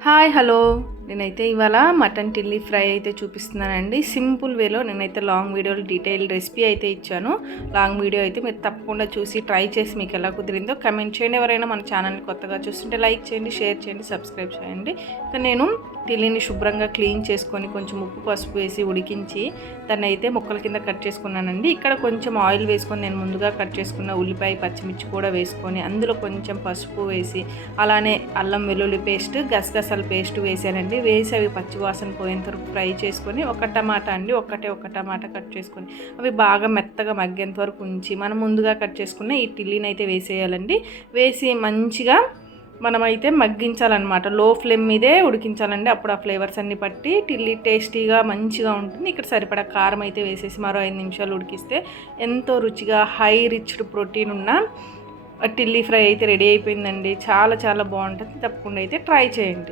Hi hello నేనైతే ఇవాళ mutton Tilly fry అయితే చూపిస్తున్నానండి. సింపుల్ వేలో నేనైతే లాంగ్ వీడియోలో డీటెయిల్ రెసిపీ అయితే ఇచ్చాను. లాంగ్ వీడియో అయితే మీరు తప్పకుండా చూసి ట్రై చేసి మీకు ఎలా కుదిరిందో కమెంట్ చేయండి. ఎవరైనా మన ఛానల్ని కొత్తగా చూస్తుంటే లైక్ చేయండి షేర్ చేయండి సబ్స్క్రైబ్ చేయండి. ఇక నేను టిల్లీని శుభ్రంగా క్లీన్ చేసుకొని కొంచెం ఉప్పు పసుపు వేసి ఉడికించి దాన్ని అయితే ముక్కల కింద కట్ చేసుకున్నానండి. ఇక్కడ కొంచెం ఆయిల్ వేసుకొని నేను ముందుగా కట్ చేసుకున్న ఉల్లిపాయ పచ్చిమిర్చి కూడా వేసుకొని అందులో కొంచెం పసుపు వేసి అలానే అల్లం వెల్లుల్లి పేస్ట్ గసగసాల పేస్ట్ వేసానండి. వేసి అవి పచ్చివాసన పోయేంత వరకు ఫ్రై చేసుకొని ఒక టమాటా అండి ఒకటే ఒక టమాటా కట్ చేసుకొని అవి బాగా మెత్తగా మగ్గేంత వరకు ఉంచి మనం ముందుగా కట్ చేసుకున్న ఈ టిల్లీని అయితే వేసేయాలండి. వేసి మంచిగా మనమైతే మగ్గించాలన్నమాట. లో ఫ్లేమ్ మీదే ఉడికించాలండి. అప్పుడు ఆ ఫ్లేవర్స్ అన్ని పట్టి టిల్లీ టేస్టీగా మంచిగా ఉంటుంది. ఇక్కడ సరిపడా కారం అయితే వేసేసి మరో ఐదు నిమిషాలు ఉడికిస్తే ఎంతో రుచిగా హై రిచ్డ్ ప్రోటీన్ ఉన్న టిల్లీ ఫ్రై అయితే రెడీ అయిపోయిందండి. చాలా చాలా బాగుంటుంది. తప్పకుండా అయితే ట్రై చేయండి.